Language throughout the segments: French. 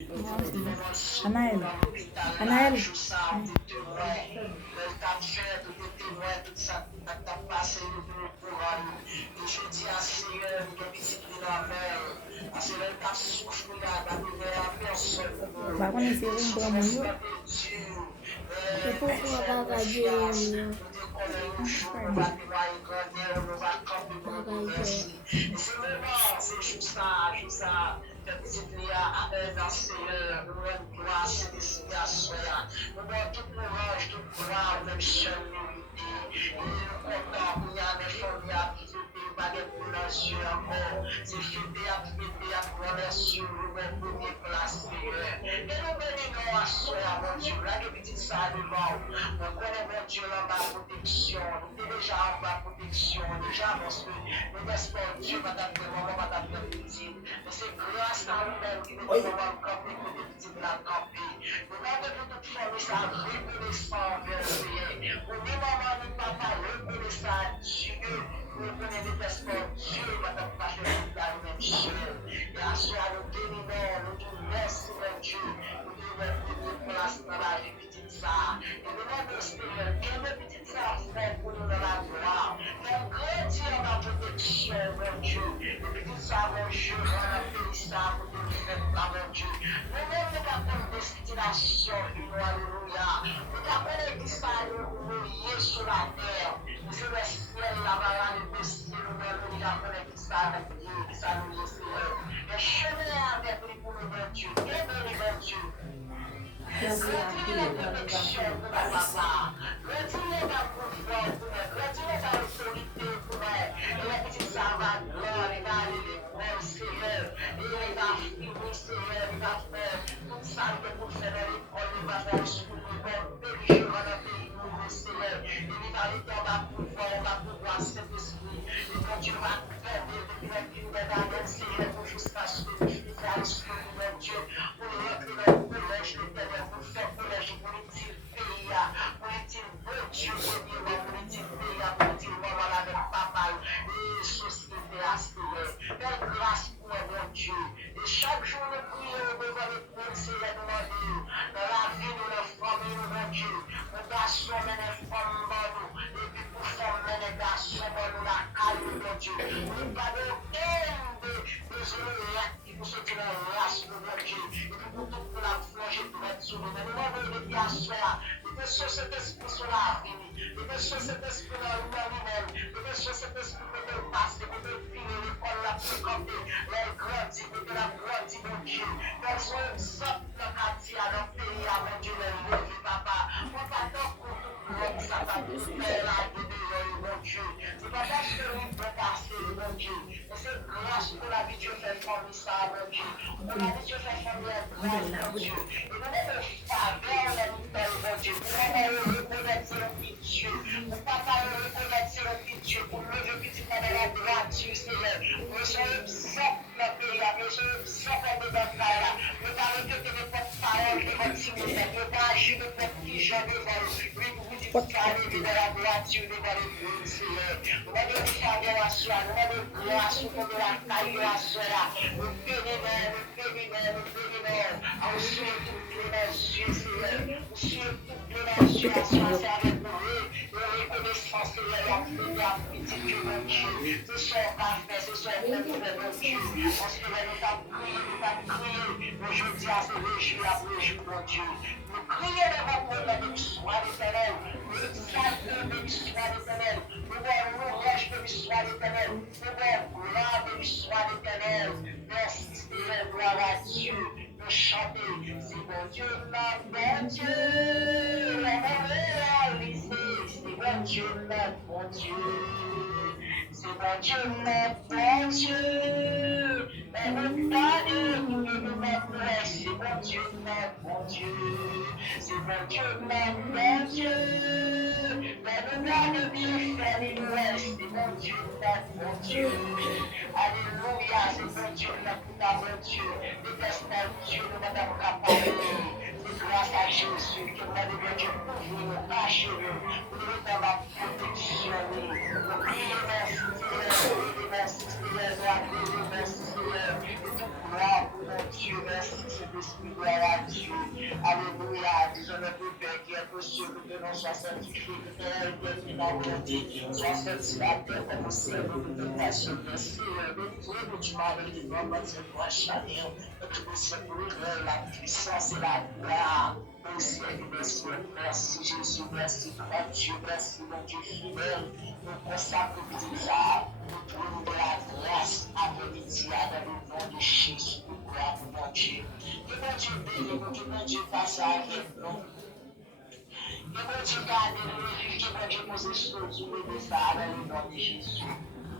Moi aussi. Anaël. L'hôpital là, Anaël. je ça, on était témoin, le cap fait, tout est témoin, tout ça, t'as passé le courant. Et je dis à Seigneur, il y a petit peu la mer, à Seigneur, t'as souffert, t'as donné à personne. Bah, on essaie Et de sous prendre mon yo. respect de Dieu, Et pourquoi pas radio confiance, yo? nous te connaissons un jour, nous va témoigner grandeur, nous va camper pour Pas nous radio. merci. Et c'est le moment, c'est juste ça. Petite Léa a un enseigneur, nous même gloire, c'est décidé à soi. Nous avons tout courage, tout gloire, même seul mérité. Et nous comptons qu'il y a des familles à fêter, pas de plus dans les yeux encore. C'est fêter à gloire sur nous, même premier place, Seigneur. Et nous bénissons à soi, mon Dieu, là, que petit ça devant. On connaît, mon Dieu, là, ma protection. Nous sommes déjà en ma protection, déjà, parce que nous espérons Dieu, madame, maman, madame, petit. Mais c'est grâce à nous-mêmes qui nous devons camper, que des petits blancs camper. Nous n'avons que toute famille, ça reconnaissant envers le Seigneur. Pour nous, maman, nous, papa, reconnaissant à Dieu. Nous connaissons des espoirs, Dieu, madame, pas fait la même chose. Et à soi, nous bénissons, nous disons merci, mon Dieu. Nous devons place dans la vie petite ça. Et nous demandons, Seigneur, quelle petite ça fait pour nous dans la gloire. Faire grandir ma protection, mon Dieu. Et petite ça, mon Dieu, on a fait ça pour nous faire, mon Dieu. Nous-mêmes, nous avons une destination, alléluia. Nous avons qui ça, nous sur la terre. Nous le ciel, là-bas, le ciel, nous avons qui ça avec Dieu, qui ça nous Seigneur. Et chemin avec lui pour nous, mon Dieu. Et béni, mon Dieu. Retirez la protection pour ma papa. Retirez la pouvoir pour moi. Retirez la autorité pour moi. Et la petite savane, Lord, il va aller l'école, Seigneur. Et il va finir, Seigneur. Il va faire tout ça que pour faire dans l'école. Il va faire ce que nous devons périr dans le pays nouveau, Seigneur. Et il va aller dans ma pouvoir, Saint-Esprit. Et mon Dieu va faire depuis la vie de la même, Seigneur, pour jusqu'à ce que nous finissons, mon Dieu, pour rentrer dans le collège, l'éternel, pour faire collège, pour le dire pays, pour le dire bon Dieu, pour le dire pays, pour le dire maman avec papa, et société à Seigneur. Belle grâce pour mon Dieu. Et chaque jour, nous prions devant le trône, Seigneur, nous dans la vie de nos familles, mon Dieu, nos garçons, les femmes, nous, et puis pour former les garçons, nous, la calme, mon Dieu. Nous parlons de ce pour ceux qui ont la race de mon Dieu, et puis pour tout pour la plonger, pour être sur nous. Mais nous avons des garçons là, et que sur cet esprit sur la vie, et que sur cet esprit là, nous-mêmes, et que sur cet esprit que nous passons, que nous finissons l'école, la fréquenter, les grandis, que la grandis, mon Dieu, qu'elles sont exemples dans le quartier, dans le pays, à mon Dieu, les lever, papa, on t'attend pour tout, ça va tout faire là, mon Dieu. C'est pas parce que nous pouvons passer, mon Dieu, mais c'est grâce pour la vie de Dieu fait famille, ça, mon Dieu. Pour la vie de Dieu fait famille, grâce, mon Dieu. Et nous avons faveur, mon Dieu, pour nous reconnaître le petit Dieu, pour papa reconnaître le petit Dieu, pour lever petit pas de la grâce, Seigneur. Nous sommes exemples dans le pays, nous sommes exemples de notre frère, nous avons répété notre parole de votre Seigneur, nous avons agi de notre petit Jean devant nous, vous dites ça, nous devant la grâce, devant le Dieu, Seigneur. Nous avons faveur à soi, nous avons grâce pour de la taille à soi, nous bénissons, en suivant toutes les yeux, Seigneur, nous suivons toutes les yeux, à soi, c'est avec nous, nous reconnaissons, Seigneur, la petite Dieu, mon Dieu, ce sont parfaits, ce sont faits, mon Dieu, parce que nous avons crié, aujourd'hui, à ce réjouir, mon Dieu, nous crions devant votre bénédiction l'éternel, nous exaltons bénédiction l'éternel, nous voulons louange bénédiction l'éternel, nous voulons gloire bénédiction l'éternel, merci Seigneur, gloire à Dieu, nous chanter, c'est mon Dieu, mon Dieu, la réalisé, c'est mon Dieu, mon Dieu. C'est mon Dieu, mon Dieu. Mais mon Père, nous nous mettons, c'est mon Dieu, mon Dieu. C'est mon Dieu, mon Dieu. Mais nous garde bien faire les louanges, c'est mon Dieu, mon Dieu. Alléluia, c'est mon Dieu, mon Dieu. Le destin, Dieu, nous avons capable. C'est grâce à Jésus que nous avons Dieu pour vous, cacher nous, pour nous faire la protection. Nous prions merci, merci Seigneur, merci Seigneur, et tout gloire pour mon Dieu, merci Saint-Esprit, gloire à Dieu, alléluia, disons notre Père qui est aux cieux, que ton nom soit sanctifié, que ton règne vienne dans ta volonté, soit fait sur la terre comme au ciel, que ton passion, merci, que tu m'as donné de moi, cette voix charnière, que tu me la puissance et la gloire. Au ciel, merci, merci Jésus, merci toi Dieu, merci mon Dieu fidèle, nous consacrons tout ça, nous prenons de la grâce après-midi dans le nom de Jésus, nous croyons mon Dieu. Que mon Dieu bénisse, que mon Dieu passe avec nous. Que mon Dieu garde nous, que mon Dieu pose choses, nous le ça dans le nom de Jésus.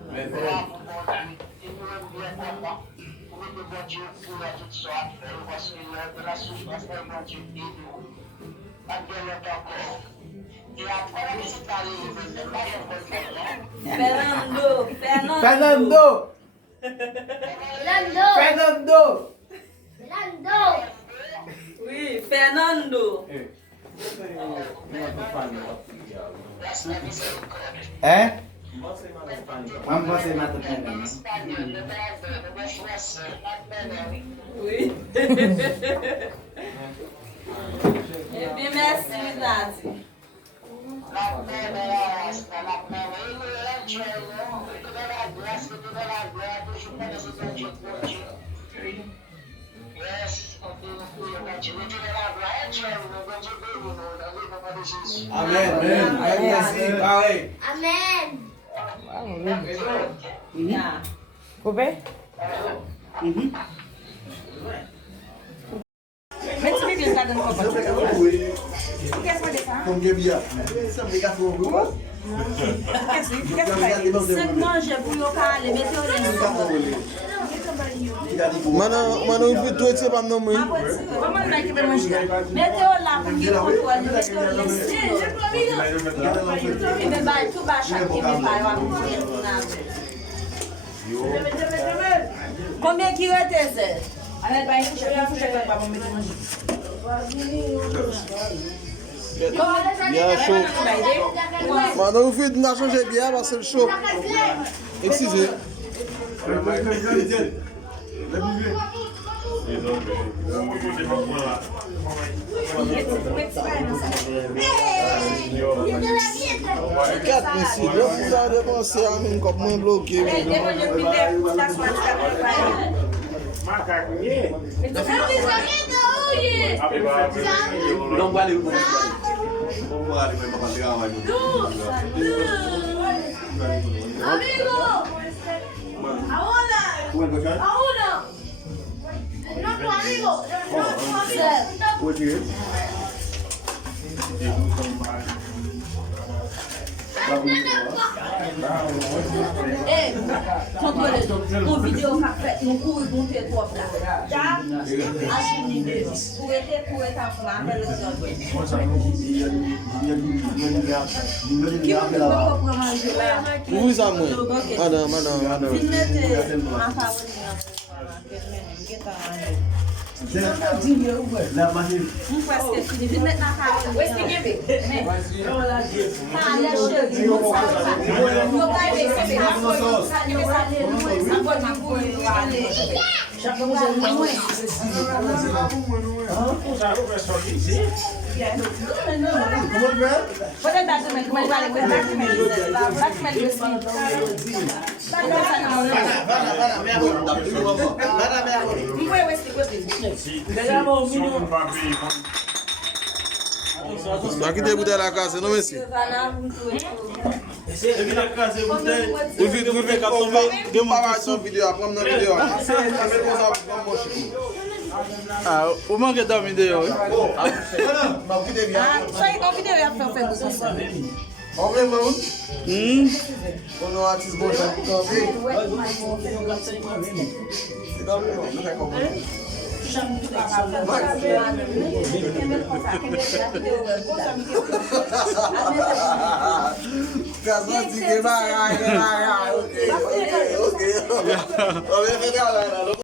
Gloire pour mon Dieu, et nous sommes bien contents. Pour que mon Dieu pour toute sorte, parce que de la souffrance, mon Dieu bénit. Et après la visite à Fernando. Oui, Fernando. Hein? Vamos você mata também. Oui. Eh bien, merci, Nati. Amém. Amém. Amen. Yeah. Meti biblia la dan ko Mano, eu tô te chamando não mãe. Combien qui était ça? Allez, bah, il faut que je pas mon métier manger. Bien chaud. Mano, eu fui na changer bien parce que c'est chaud. Excusez. Quatre messieurs, vous avez pensé à mim comme moins bloqué. Não vale o Ei, controlador, no vídeo café, no cu e não ter tua placa. Já? Assim, cueta tá lá, que eu vou pra manger lá. Où ça, moi? Madame. Ma favorita. Não faz que filho, vem na casa. Oi, ninguém vê. Ah, deixa eu. Meu pai vem sempre. Agora na rua, já vamos a mãe. Pode dar também, mas vale cuidar que me diz. Vai que me diz. Não foi esse coisa. Aqui tem bouteille à casa, não é assim? Vous faites vidéo, après une vidéo. Ah, o mangue da vidéo. Só igual vídeo eu ia fazer do social. En vrai, Mamoun? On a un artiste bon, ok.